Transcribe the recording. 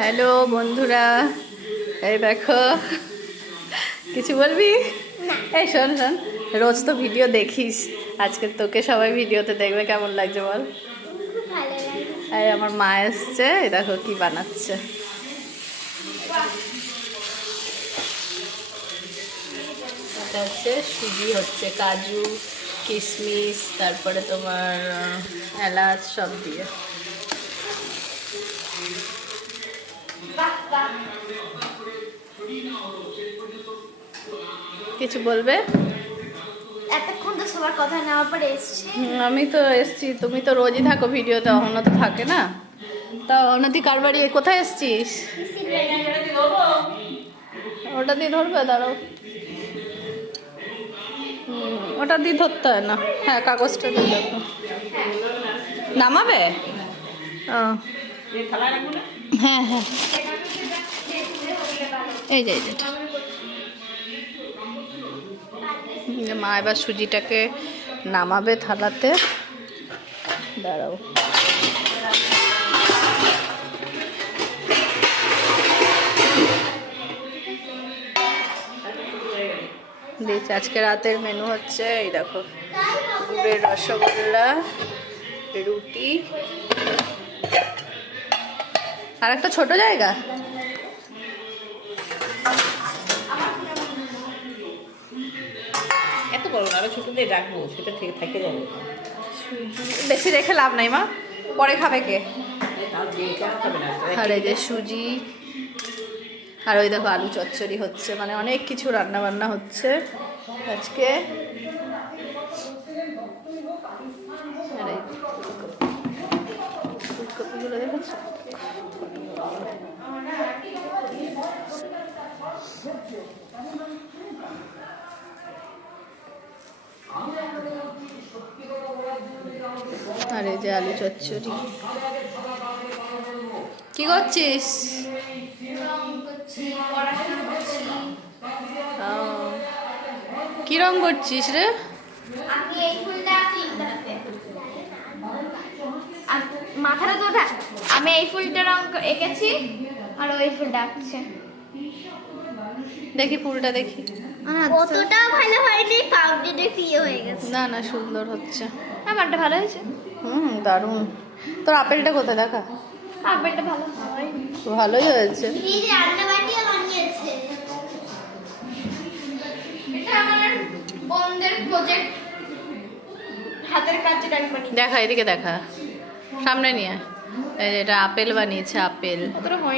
Hello বন্ধুরা, এই দেখো, কিছু বলবি? এই শোন শোন, রোজ তো ভিডিও দেখিস, আজকে তোকে সবাই ভিডিওতে দেখবে, কেমন লাগছে বল? এই আমার মা এসছে, এই দেখো কি বানাচ্ছে। এটা হচ্ছে সুজি, হচ্ছে কাজু কিশমিশ, তারপরে তোমার এলাচ সব দিয়ে। কিছু বলবে? এতক্ষণ তো সবার কথা নেওয়ার পরে এসছি। আমি তো এসছি, তুমি তো রোজই থাকো ভিডিওতে, অহনা তো থাকে না। তা অনতি কার বাড়ি, কোথায় এসছিস? ওটা দিয়ে ধরবে, দাঁড়াও। ওটা দিয়ে ধরতে হয় না, হ্যাঁ কাগজটা দিয়ে দেখো। নামাবে? ও হ্যাঁ হ্যাঁ, এই যে মা এবার সুজিটাকে নামাবে থালাতে, দাঁড়াও। দেখছি আজকে রাতের মেনু হচ্ছে, এই দেখো, গুড়ের রসগোল্লা, রুটি, আর একটা ছোট জায়গা। এত বড় না, আরো ছোট দিয়ে রাখবো, সেটা থেকে থেকে যাবে। বেশি রেখে লাভ নাই মা, পরে খাবে কে? তাও দিয়ে খাবে না। আর এই যে সুজি, আর ওই দেখো আলু চচ্চড়ি হচ্ছে, মানে অনেক কিছু রান্না বান্না হচ্ছে আজকে। আর এই ফুলকপিগুলো দেখেছো? আর এই যে আলু চচ্চড়ি। কি করছিস? কি রং করছিস রে? আমি এই ফুলটা মাথাটা তো ওঠা, আমি এই ফুলটা রং এঁকেছি আর ওই ফুলটা আঁকছে। দেখি ফুলটা দেখি। অতটা ভালো হয়নি, পাউডারে পিয়ে হয়ে গেছে। না না, সুন্দর হচ্ছে। আমারটা ভালো হয়েছে। দারুণ। তোর আপেলটা কোথায় দেখা? আপেলটা ভালো হয়নি। ভালোই হয়েছে। এই যে রান্নাবাটিও বানিয়েছে। এটা আমার বন্ধের প্রজেক্ট, হাতের কাজ যেটা আমি বানিয়েছি। দেখা, এদিকে দেখা, সামনে নিয়ে। এই যে এটা আপেল বানিয়েছে, আপেল। অতটা হয়নি।